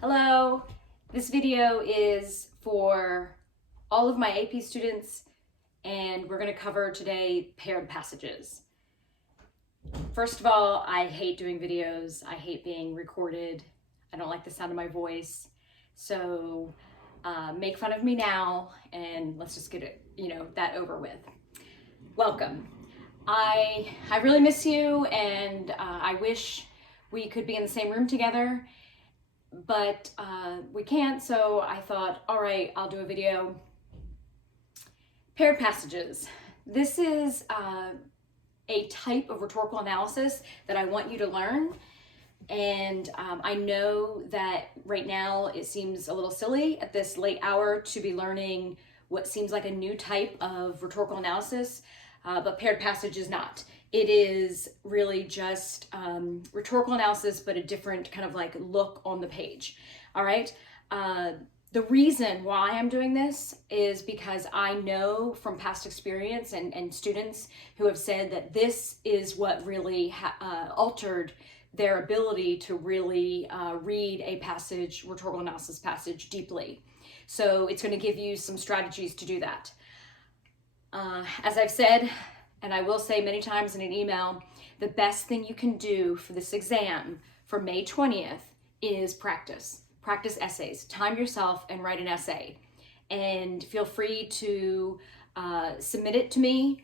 Hello, this video is for all of my AP students and we're going to cover today paired passages. First of all, I hate doing videos. I hate being recorded. I don't like the sound of my voice. So make fun of me now and let's just get it, that over with. Welcome. I really miss you and I wish we could be in the same room together. But we can't, so I thought, all right, I'll do a video. Paired passages. This is a type of rhetorical analysis that I want you to learn. And I know that right now it seems a little silly at this late hour to be learning what seems like a new type of rhetorical analysis, but paired passage is not. It is really just rhetorical analysis, but a different kind of like look on the page. All right. The reason why I'm doing this is because I know from past experience and students who have said that this is what really altered their ability to really read a passage, rhetorical analysis passage deeply. So it's going to give you some strategies to do that. As I've said, and I will say many times in an email, the best thing you can do for this exam for May 20th is practice. Practice essays. Time yourself and write an essay. And feel free to submit it to me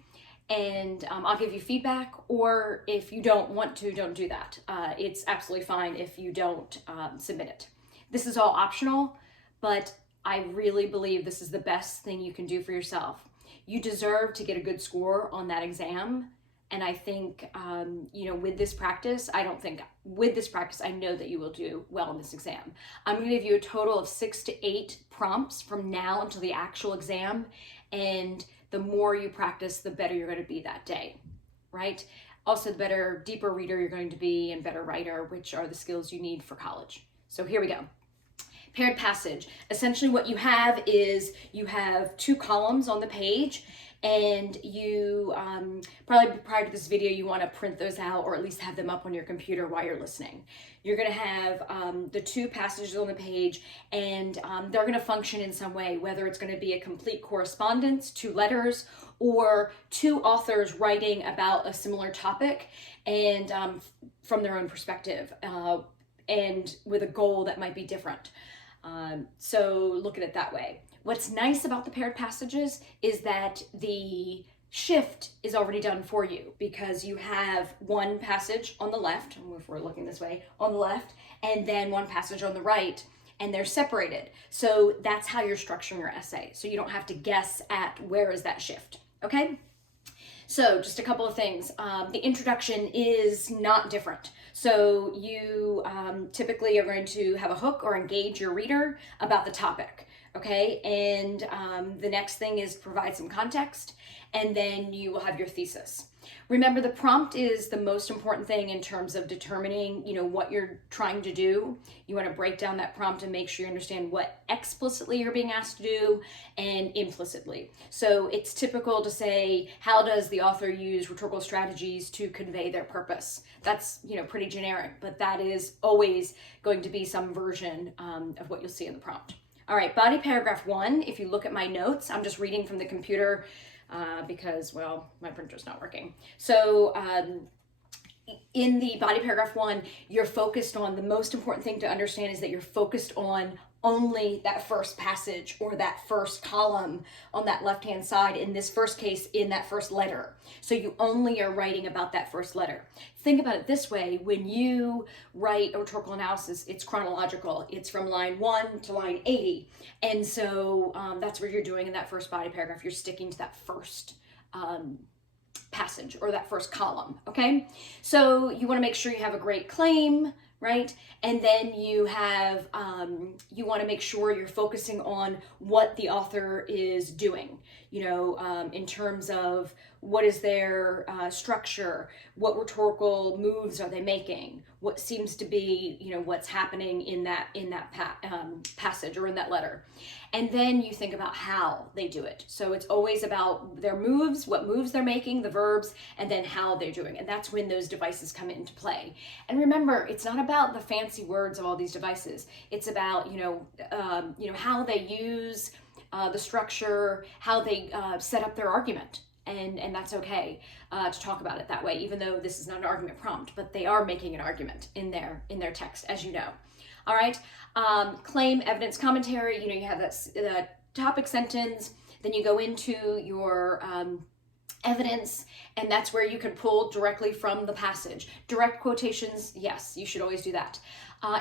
and I'll give you feedback, or if you don't want to, don't do that. It's absolutely fine if you don't submit it. This is all optional, but I really believe this is the best thing you can do for yourself. You deserve to get a good score on that exam. And I think, with this practice, I know that you will do well in this exam. I'm going to give you a total of 6 to 8 prompts from now until the actual exam. And the more you practice, the better you're going to be that day, right? Also, the better, deeper reader you're going to be and better writer, which are the skills you need for college. So here we go. Paired passage. Essentially what you have is you have 2 columns on the page, and you probably prior to this video you want to print those out or at least have them up on your computer while you're listening. You're going to have the 2 passages on the page, and they're going to function in some way, whether it's going to be a complete correspondence, 2 letters, or 2 authors writing about a similar topic and from their own perspective and with a goal that might be different. So look at it that way. What's nice about the paired passages is that the shift is already done for you, because you have one passage on the left, if we're looking this way, on the left, and then one passage on the right, and they're separated. So that's how you're structuring your essay. So you don't have to guess at where is that shift, okay? So just a couple of things. The introduction is not different. So you typically are going to have a hook or engage your reader about the topic, okay? And the next thing is provide some context, and then you will have your thesis. Remember, the prompt is the most important thing in terms of determining, what you're trying to do. You want to break down that prompt and make sure you understand what explicitly you're being asked to do and implicitly. So it's typical to say, how does the author use rhetorical strategies to convey their purpose? That's, pretty generic, but that is always going to be some version of what you'll see in the prompt. All right, body paragraph 1, if you look at my notes, I'm just reading from the computer because, well, my printer's not working. So in the body paragraph 1, you're focused on, the most important thing to understand is that you're focused on only that first passage or that first column on that left-hand side, in this first case, in that first letter. So you only are writing about that first letter. Think about it this way: when you write a rhetorical analysis, it's chronological. It's from line 1 to line 80. And so that's what you're doing in that first body paragraph. You're sticking to that first passage or that first column, okay? So you want to make sure you have a great claim, right? And then you have, you want to make sure you're focusing on what the author is doing. in terms of what is their structure, what rhetorical moves are they making, what seems to be, what's happening in that passage or in that letter. And then you think about how they do it. So it's always about their moves, what moves they're making, the verbs, and then how they're doing. And that's when those devices come into play. And remember, it's not about the fancy words of all these devices. It's about, how they use the structure, how they set up their argument. And that's okay to talk about it that way, even though this is not an argument prompt, but they are making an argument in their text, as you know. All right, claim, evidence, commentary, you have that topic sentence, then you go into your evidence, and that's where you can pull directly from the passage. Direct quotations, yes, you should always do that.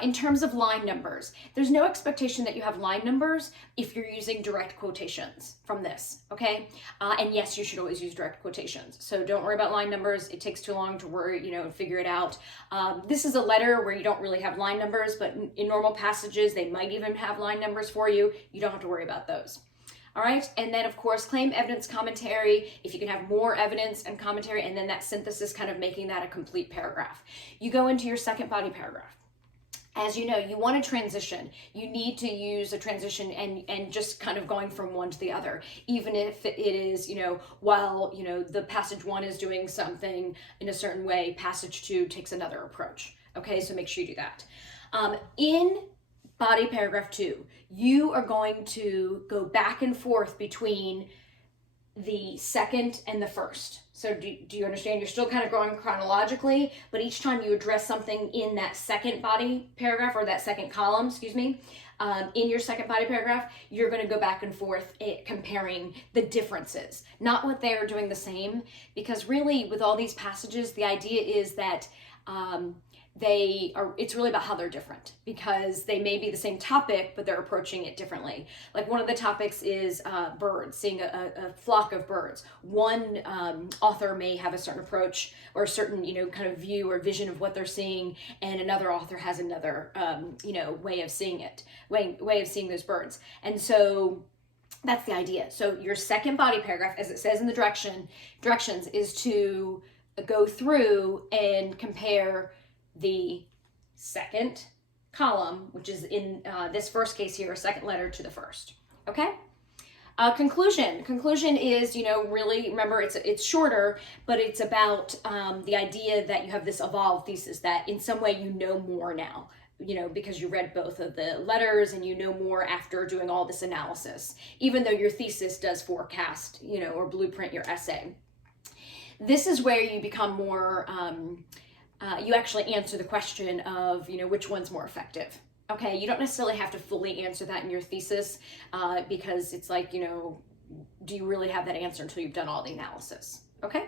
In terms of line numbers, there's no expectation that you have line numbers if you're using direct quotations from this, okay? And yes, you should always use direct quotations. So don't worry about line numbers. It takes too long to worry, and figure it out. This is a letter where you don't really have line numbers, but in normal passages, they might even have line numbers for you. You don't have to worry about those. All right, and then of course, claim, evidence, commentary, if you can have more evidence and commentary, and then that synthesis kind of making that a complete paragraph. You go into your second body paragraph. As you know, you want to transition. You need to use a transition and just kind of going from one to the other, even if it is, while, the passage 1 is doing something in a certain way, passage 2 takes another approach. Okay, so make sure you do that. In body paragraph 2, you are going to go back and forth between the second and the first. So do you understand? You're still kind of going chronologically, but each time you address something in that second body paragraph, or that second column, in your second body paragraph, you're going to go back and forth comparing the differences, not what they're doing the same, because really with all these passages, the idea is that it's really about how they're different, because they may be the same topic, but they're approaching it differently. Like one of the topics is birds, seeing a flock of birds. One author may have a certain approach or a certain, kind of view or vision of what they're seeing, and another author has another, way of seeing it, way of seeing those birds. And so that's the idea. So your second body paragraph, as it says in the directions, is to go through and compare the second column, which is in this first case here, a second letter to the first. Okay. Conclusion is, really, remember, it's shorter, but it's about the idea that you have this evolved thesis, that in some way you know more now, because you read both of the letters and you know more after doing all this analysis, even though your thesis does forecast, or blueprint your essay. This is where you become more you actually answer the question of, which one's more effective. Okay, you don't necessarily have to fully answer that in your thesis because it's like, do you really have that answer until you've done all the analysis? Okay,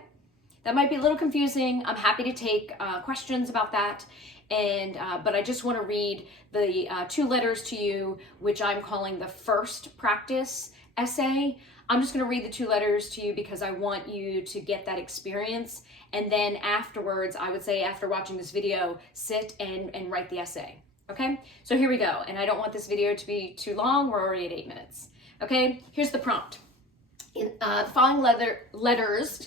that might be a little confusing. I'm happy to take questions about that. But I just want to read the 2 letters to you, which I'm calling the first practice essay. I'm just going to read the 2 letters to you because I want you to get that experience. And then afterwards, I would say after watching this video, sit and write the essay. Okay, so here we go. And I don't want this video to be too long. We're already at 8 minutes. Okay, here's the prompt. The following letters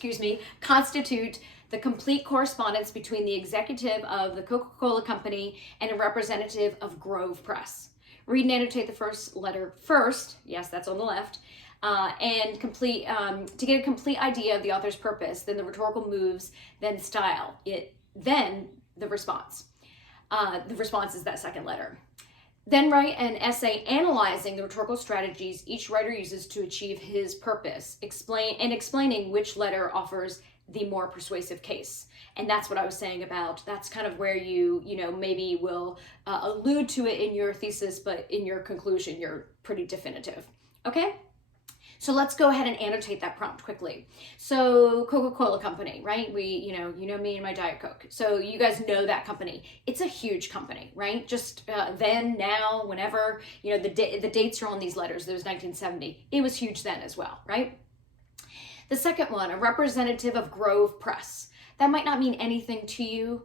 constitute the complete correspondence between the executive of the Coca-Cola Company and a representative of Grove Press. Read and annotate the first letter first. Yes, that's on the left. And complete to get a complete idea of the author's purpose, then the rhetorical moves, then style. Then the response. The response is that second letter. Then write an essay analyzing the rhetorical strategies each writer uses to achieve his purpose, explaining which letter offers the more persuasive case. And that's what I was saying about, that's kind of where you maybe will allude to it in your thesis, but in your conclusion, you're pretty definitive. Okay? So let's go ahead and annotate that prompt quickly. So Coca-Cola Company, right? You know me and my Diet Coke. So you guys know that company. It's a huge company, right? Just then, now, whenever, the dates are on these letters. There's 1970. It was huge then as well, right? The second one, a representative of Grove Press. That might not mean anything to you,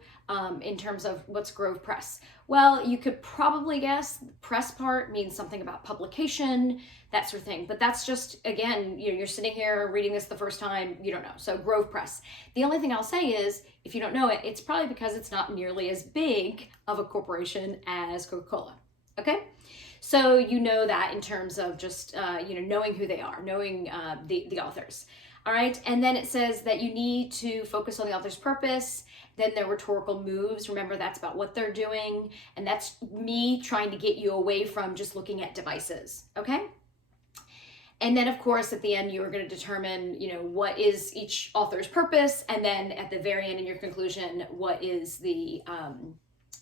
in terms of what's Grove Press. Well, you could probably guess the press part means something about publication, that sort of thing. But that's just, again, you're sitting here reading this the first time, you don't know. So Grove Press. The only thing I'll say is, if you don't know it, it's probably because it's not nearly as big of a corporation as Coca-Cola. Okay? So you know that in terms of just, knowing who they are, knowing the authors. All right, and then it says that you need to focus on the author's purpose, then their rhetorical moves. Remember, that's about what they're doing, and that's me trying to get you away from just looking at devices, okay? And then, of course, at the end, you are going to determine, what is each author's purpose, and then at the very end in your conclusion, what is the,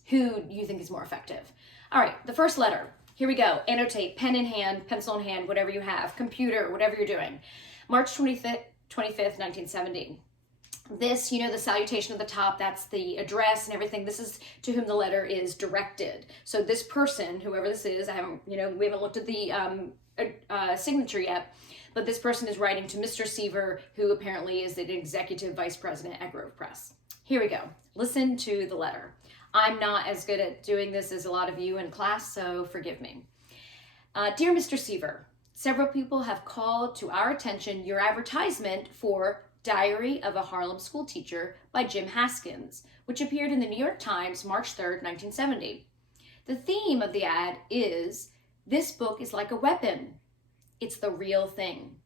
who you think is more effective. All right, the first letter. Here we go. Annotate, pen in hand, pencil in hand, whatever you have, computer, whatever you're doing. March 25th, 1970. This, the salutation at the top, that's the address and everything. This is to whom the letter is directed. So this person, whoever this is, we haven't looked at the signature yet, but this person is writing to Mr. Seaver, who apparently is an executive vice president at Grove Press. Here we go. Listen to the letter. I'm not as good at doing this as a lot of you in class, so forgive me. Dear Mr. Seaver, several people have called to our attention your advertisement for Diary of a Harlem School Teacher by Jim Haskins, which appeared in the New York Times March 3rd, 1970. The theme of the ad is, "This book is like a weapon. It's the real thing."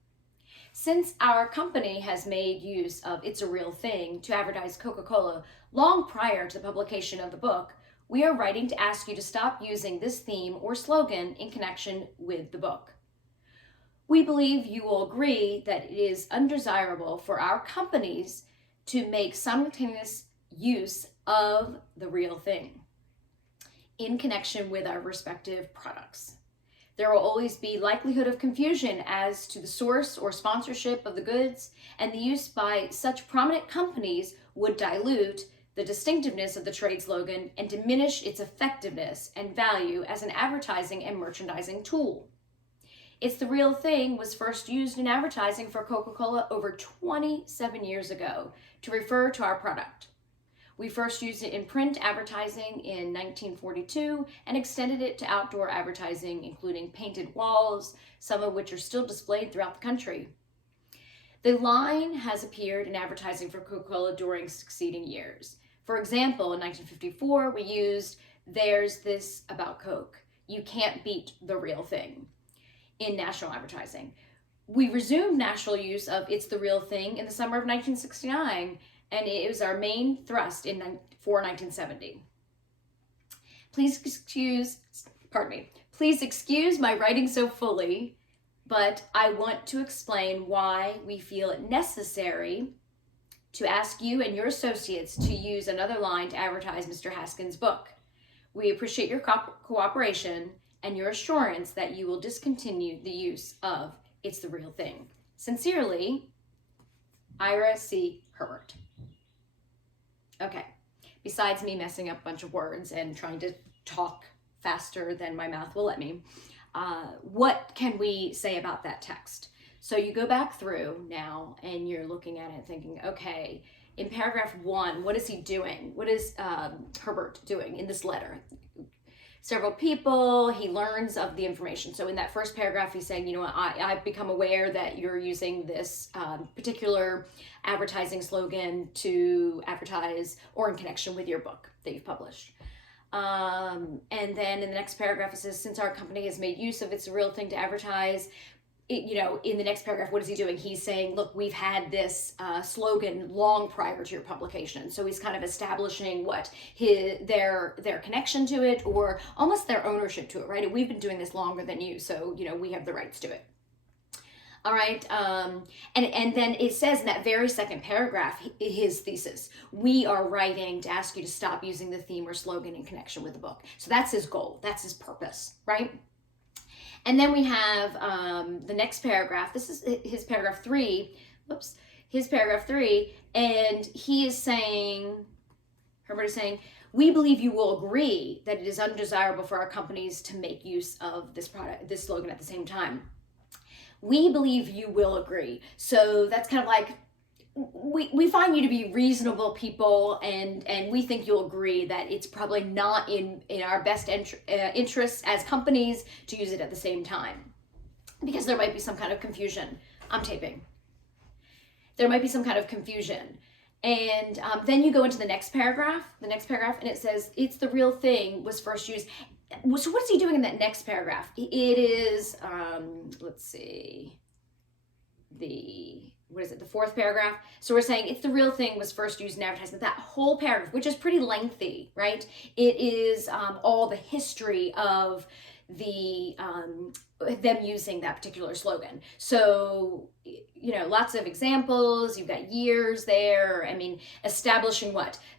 Since our company has made use of "It's a Real Thing" to advertise Coca-Cola long prior to the publication of the book, we are writing to ask you to stop using this theme or slogan in connection with the book. We believe you will agree that it is undesirable for our companies to make simultaneous use of the real thing in connection with our respective products. There will always be likelihood of confusion as to the source or sponsorship of the goods, and the use by such prominent companies would dilute the distinctiveness of the trade slogan and diminish its effectiveness and value as an advertising and merchandising tool. "It's the Real Thing" was first used in advertising for Coca-Cola over 27 years ago to refer to our product. We first used it in print advertising in 1942 and extended it to outdoor advertising, including painted walls, some of which are still displayed throughout the country. The line has appeared in advertising for Coca-Cola during succeeding years. For example, in 1954, we used "There's This About Coke. You Can't Beat the Real Thing" in national advertising. We resumed national use of "It's the Real Thing" in the summer of 1969, and it was our main thrust for 1970. Please excuse my writing so fully, but I want to explain why we feel it necessary to ask you and your associates to use another line to advertise Mr. Haskins' book. We appreciate your cooperation and your assurance that you will discontinue the use of "It's the Real Thing." Sincerely, Ira C. Herbert. Okay, besides me messing up a bunch of words and trying to talk faster than my mouth will let me, what can we say about that text? So you go back through now and you're looking at it thinking, okay, in paragraph 1, what is he doing? What is Herbert doing in this letter? Several people, he learns of the information. So in that first paragraph, he's saying, I've become aware that you're using this particular advertising slogan to advertise or in connection with your book that you've published. And then in the next paragraph, it says, since our company has made use of "It's a Real Thing" to advertise, in the next paragraph, what is he doing? He's saying, look, we've had this slogan long prior to your publication. So he's kind of establishing their connection to it, or almost their ownership to it, right? We've been doing this longer than you, so, we have the rights to it. All right, and then it says in that very second paragraph, his thesis, we are writing to ask you to stop using the theme or slogan in connection with the book. So that's his goal, that's his purpose, right? And then we have the next paragraph. This is his paragraph 3. His paragraph 3, and he is saying, Herbert is saying, we believe you will agree that it is undesirable for our companies to make use of this slogan at the same time. We believe you will agree. So that's kind of like, we find you to be reasonable people, and we think you'll agree that it's probably not in our best interests as companies to use it at the same time, because there might be some kind of confusion. I'm taping. There might be some kind of confusion. And then you go into the next paragraph, and it says, it's the real thing was first used. So what's he doing in that next paragraph? It is, let's see, the fourth paragraph. So we're saying it's the real thing was first used in advertisement. That whole paragraph, which is pretty lengthy, right? It is all the history of the them using that particular slogan. So, lots of examples. You've got years there. I mean, establishing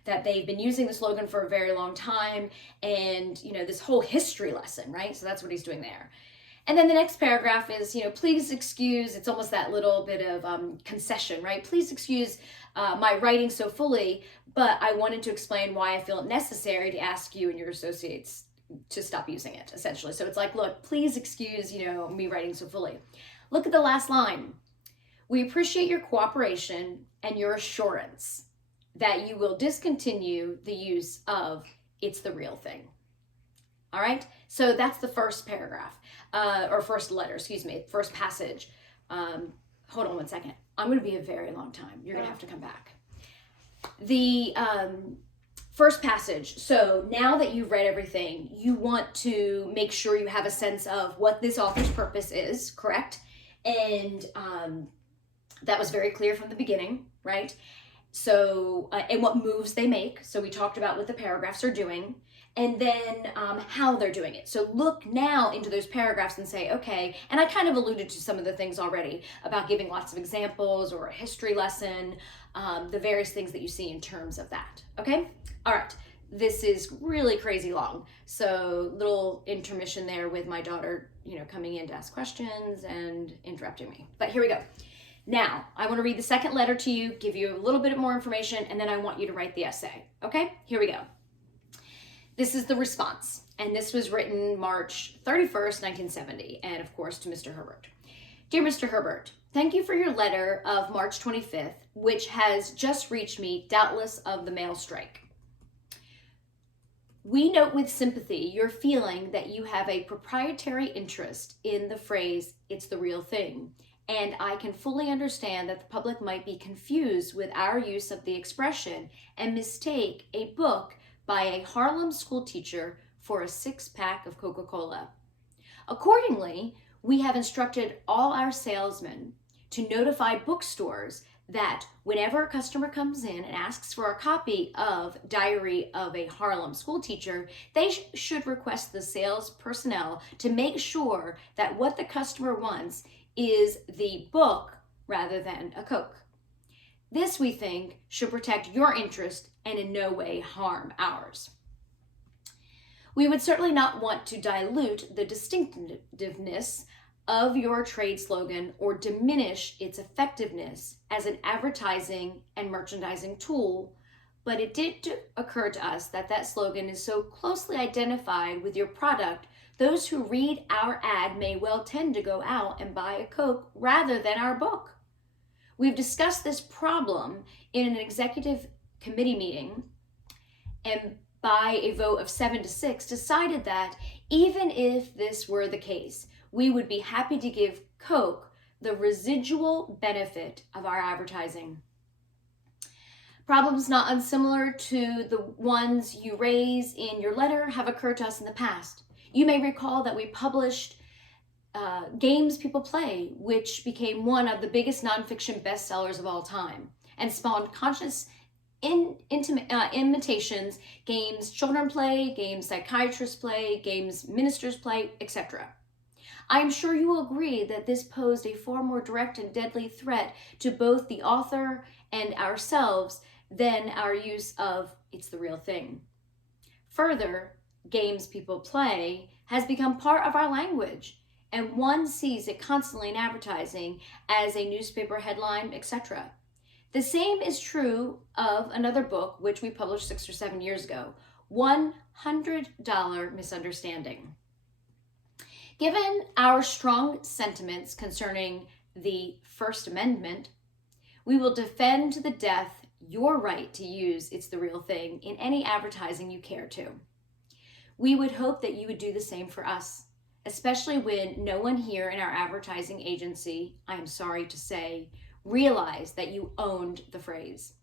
that they've been using the slogan for a very long time, and this whole history lesson, right? So that's what he's doing there. And then the next paragraph is, please excuse, it's almost that little bit of concession, right? Please excuse my writing so fully, but I wanted to explain why I feel it necessary to ask you and your associates to stop using it, essentially. So it's like, look, please excuse, me writing so fully. Look at the last line. We appreciate your cooperation and your assurance that you will discontinue the use of it's the real thing. All right, so that's the first paragraph, or first letter, first passage. Hold on one second. I'm going to be a very long time. You're going to have to come back. The first passage. So now that you've read everything, you want to make sure you have a sense of what this author's purpose is, correct? And that was very clear from the beginning, right? So, and what moves they make. So we talked about what the paragraphs are doing, and then how they're doing it. So look now into those paragraphs and say, okay, and I kind of alluded to some of the things already about giving lots of examples or a history lesson, the various things that you see in terms of that, okay? All right, this is really crazy long. So little intermission there with my daughter, coming in to ask questions and interrupting me. But here we go. Now, I want to read the second letter to you, give you a little bit more information, and then I want you to write the essay, okay? Here we go. This is the response, and this was written March 31st, 1970, and of course to Mr. Herbert. Dear Mr. Herbert, thank you for your letter of March 25th, which has just reached me, doubtless of the mail strike. We note with sympathy your feeling that you have a proprietary interest in the phrase, it's the real thing, and I can fully understand that the public might be confused with our use of the expression and mistake a book by a Harlem school teacher for a 6-pack of Coca-Cola. Accordingly, we have instructed all our salesmen to notify bookstores that whenever a customer comes in and asks for a copy of Diary of a Harlem School Teacher, they should request the sales personnel to make sure that what the customer wants is the book rather than a Coke. This, we think, should protect your interest and in no way harm ours. We would certainly not want to dilute the distinctiveness of your trade slogan or diminish its effectiveness as an advertising and merchandising tool, but it did occur to us that that slogan is so closely identified with your product, those who read our ad may well tend to go out and buy a Coke rather than our book. We've discussed this problem in an executive committee meeting, and by a vote of 7-6 decided that even if this were the case, we would be happy to give Coke the residual benefit of our advertising. Problems not unsimilar to the ones you raise in your letter have occurred to us in the past. You may recall that we published Games People Play, which became one of the biggest nonfiction bestsellers of all time and spawned conscious imitations, games children play, games psychiatrists play, games ministers play, etc. I am sure you will agree that this posed a far more direct and deadly threat to both the author and ourselves than our use of It's the Real Thing. Further, Games People Play has become part of our language, and one sees it constantly in advertising as a newspaper headline, etc. The same is true of another book which we published 6 or 7 years ago, $100 Misunderstanding. Given our strong sentiments concerning the First Amendment, We will defend to the death your right to use It's the Real Thing in any advertising you care to. We would hope that you would do the same for us, especially when no one here in our advertising agency, I am sorry to say, realized that you owned the phrase.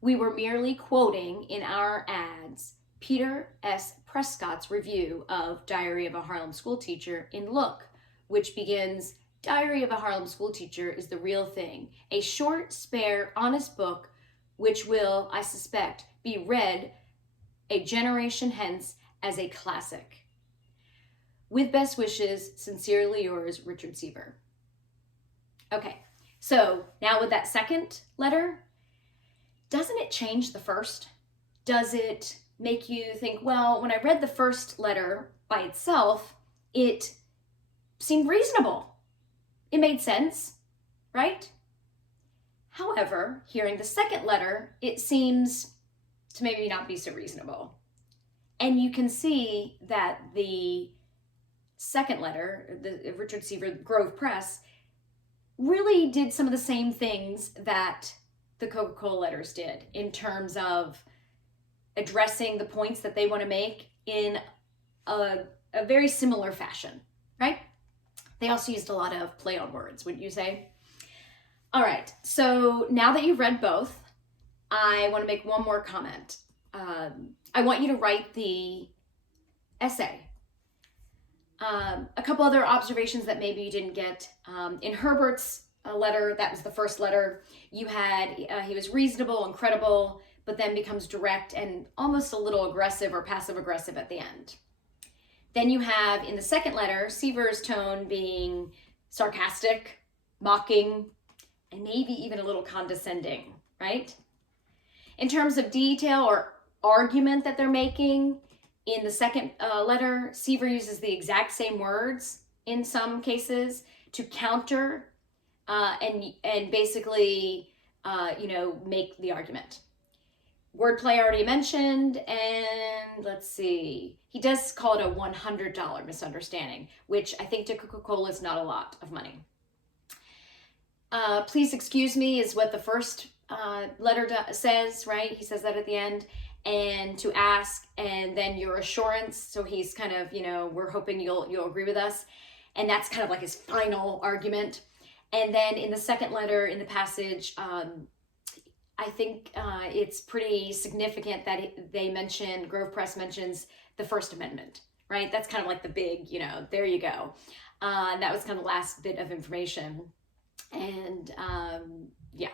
We were merely quoting in our ads Peter S. Prescott's review of Diary of a Harlem Schoolteacher in Look, which begins, Diary of a Harlem Schoolteacher is the real thing, a short, spare, honest book which will, I suspect, be read a generation hence as a classic. With best wishes, sincerely yours, Richard Seaver. Okay, so now with that second letter, doesn't it change the first? Does it make you think, well, when I read the first letter by itself, it seemed reasonable. It made sense, right? However, hearing the second letter, it seems to maybe not be so reasonable. And you can see that the second letter, the Richard Seaver Grove Press, really did some of the same things that the Coca-Cola letters did in terms of addressing the points that they want to make in a very similar fashion, right? They also used a lot of play on words, wouldn't you say? All right, so now that you've read both, I want to make one more comment. I want you to write the essay. A couple other observations that maybe you didn't get. In Herbert's letter, that was the first letter, you had, he was reasonable and credible, but then becomes direct and almost a little aggressive or passive aggressive at the end. Then you have in the second letter, Seaver's tone being sarcastic, mocking, and maybe even a little condescending, right? In terms of detail or argument that they're making, in the second letter, Seaver uses the exact same words in some cases to counter and basically, make the argument. Wordplay I already mentioned, and let's see. He does call it a $100 misunderstanding, which I think to Coca-Cola is not a lot of money. Please excuse me is what the first letter says, right? He says that at the end. And to ask, and then your assurance. So he's kind of, we're hoping you'll agree with us. And that's kind of like his final argument. And then in the second letter in the passage, I think it's pretty significant that Grove Press mentions the First Amendment, right? That's kind of like the big, there you go. And that was kind of the last bit of information. And yeah,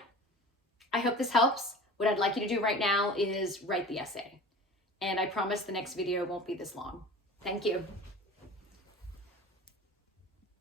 I hope this helps. What I'd like you to do right now is write the essay. And I promise the next video won't be this long. Thank you.